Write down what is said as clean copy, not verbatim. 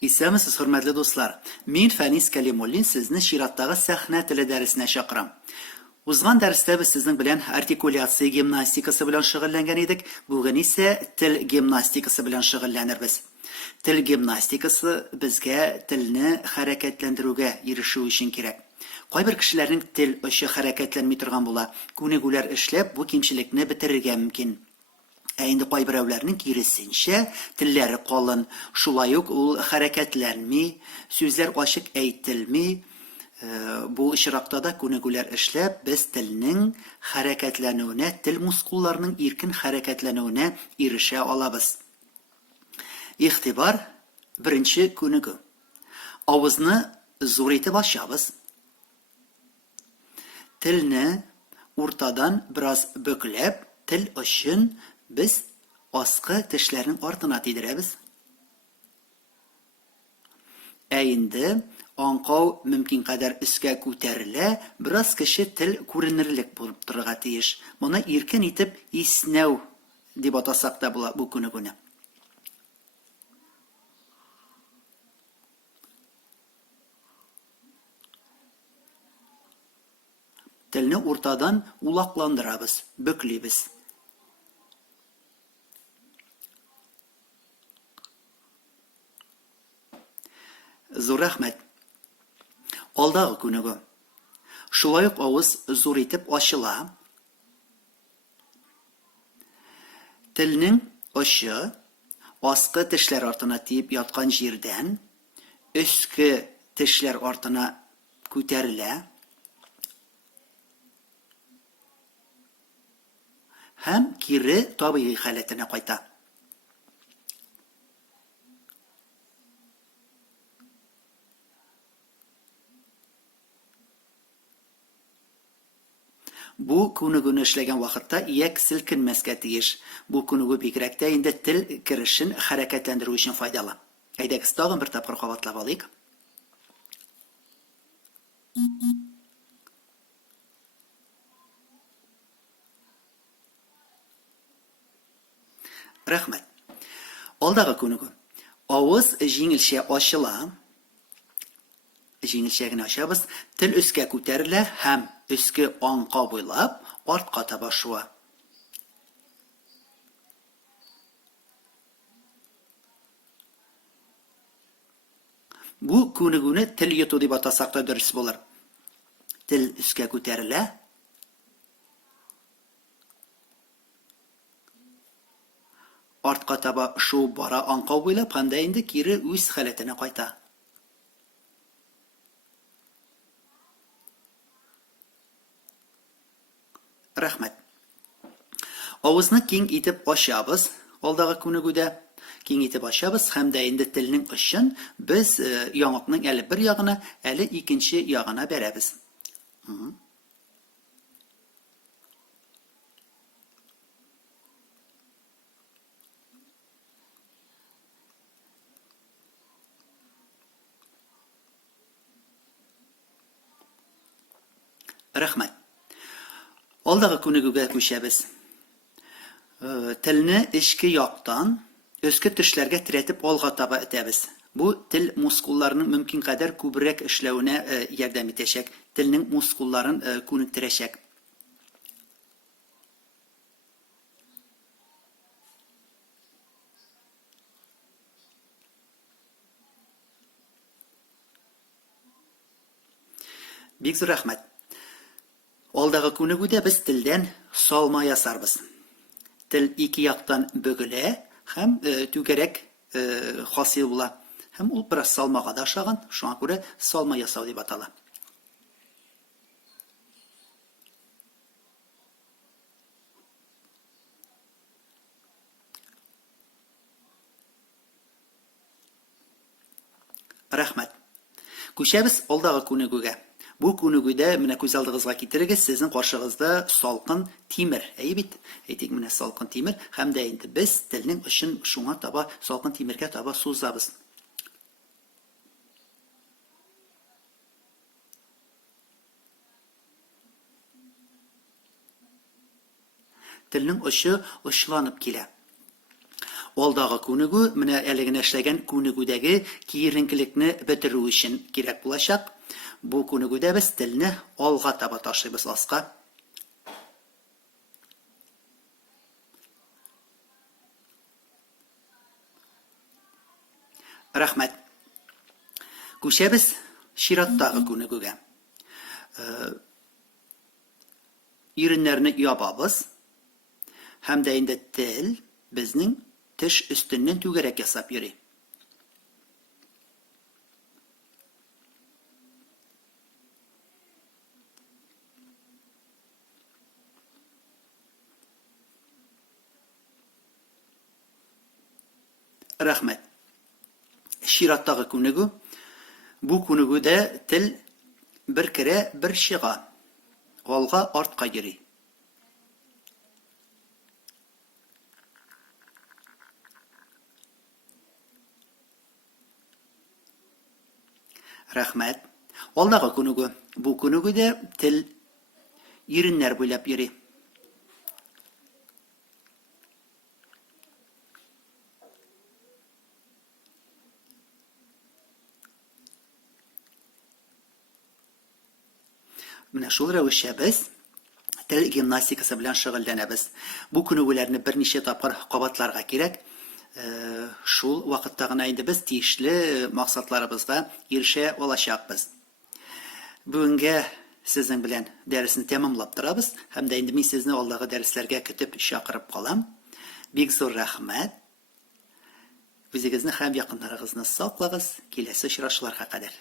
Исәмесез, хөрмәтле дуслар. Мин Фәнис Кәлимуллин сезне чираттагы сәхнә теле дәресенә чакырам. Узган дәрестә без сезнең белән артикуляция гимнастикасы белән шөгыльләнгән идек. Бүген исә тел гимнастикасы белән шөгыльләнербез. Тел гимнастикасы безгә телне хәрәкәтләндерүгә ирешү өчен кирәк. Кайбер кешеләрнең тел очы хәрәкәтләнми торган була. Күнегүләр эшләп бу кимчелекне бетерергә мөмкин. Инде кайберәүләрнең киресенчә телләре калын, шулай ук ул хәрәкәтләнми, сүзләр ачык әйтелми. Бу очракта да күнегүләр эшләп без телнең хәрәкәтләнүенә, тел мускулларының иркен хәрәкәтләнүенә ирешә алабыз. Игътибар, беренче күнегү. Авызны зур итеп ачабыз. Телне уртадан бераз бөкләп, тел очын biz аскы тешләрнең артына тидерәбез. Инде аңкау мөмкин кадәр өскә күтәрелә, бераз кеше тел күренерлек булып торырга тиеш. Моны иркен итеп иснәү дип атасак та була бу күнегүне. Телне уртадан улакландырабыз, бөклибез. Зур рәхмәт. Алдагы күнегү. Шулай ук авыз зур итеп ачыла. Телнең очы аскы тешләр артына тиеп яткан җирдән өске тешләр артына күтәрелә. Һәм кире табигый халәтенә кайта. Бу күнегүне эшләгән вакытта ияк селкенмәскә тиеш. Бу күнегү бигрәк тә инде тел керешен хәрәкәтләндерү өчен файдалы. Әйдәгез, тагын бер тапкыр кабатлап алыйк. Рәхмәт. Алдагы күнегү. Авыз җиңелчә ачыла. Җиңелчә генә ачабыз. Тел өскә күтәрелә һәм өске аңка буйлап артка таба шуа. Бу күнегүне тел йоту дип атасак та дөрес булыр. Тел өскә күтәрелә. Артка таба шу бара аңка буйлап һәм дә инде кире үз халәтенә кайта. Рәхмәт. Авызны киң итеп ачабыз. Алдагы күнегүдә киң итеп ачабыз һәм дә инде телнең очын без яңакның әле бер ягына, әле икенче ягына бәрәбез. Рәхмәт. Алдагы күнегүгә күчәбез. Телне эчке яктан өске тешләргә терәтеп алга таба этәбез. Бу тел мускулларының мөмкин кадәр күбрәк эшләвенә ярдәм итәчәк. Телнең мускулларын күнектерәчәк. Бик зур рәхмәт. Алдагы күнегүдә без телдән салма ясарбыз. Тел ике яктан бөгелә һәм түгәрәк хасил була. Һәм ул бераз салмага да охшаган, шуңа күрә салма ясау дип атала. Рәхмәт. Күчәбез алдагы күнегүгә. Бу күнегүдә менә күз алдыгызга китерегез, сезнең каршыгызда салкын тимер. Бит, әйтик менә салкын тимер һәм дә инде без телнең очын шуңа таба, салкын тимергә таба сузабыз. Телнең очы очланып килә. алдагы күнегү менә әле генә эшләгән күнегүдәге киеренкелекне бетерү өчен кирәк булачак. Бу күнегүдә без телне алга таба ташыйбыз аска. Рәхмәт. Күчәбез чираттагы күнегүгә. Иреннәрне ябабыз. Һәм дә инде тел безнең теш өстеннән түгәрәк ясап йөри. Рәхмәт. Чираттагы күнегү. Бу күнегүдә тел бер керә, бер чыга. Алга, артка йөри. Рәхмәт. Алдагы күнегү. Бу күнегүдә тел иреннәр буйлап йөри. Менә шул рәвешчә без тел гимнастикасы белән шөгыльләнәбез. Бу күнегүләрне берничә тапкыр кабатларга кирәк. Шул вакытта гына инде без тиешле максатларыбызга ирешә алачакбыз. Бүгенгә сезнең белән дәресне тәмамлап торабыз, һәм дә инде мин сезне алдагы дәресләргә көтеп чакырып калам. Бик зур рәхмәт. Үзегезне һәм якыннарыгызны саклагыз. Киләсе очрашуларга кадәр.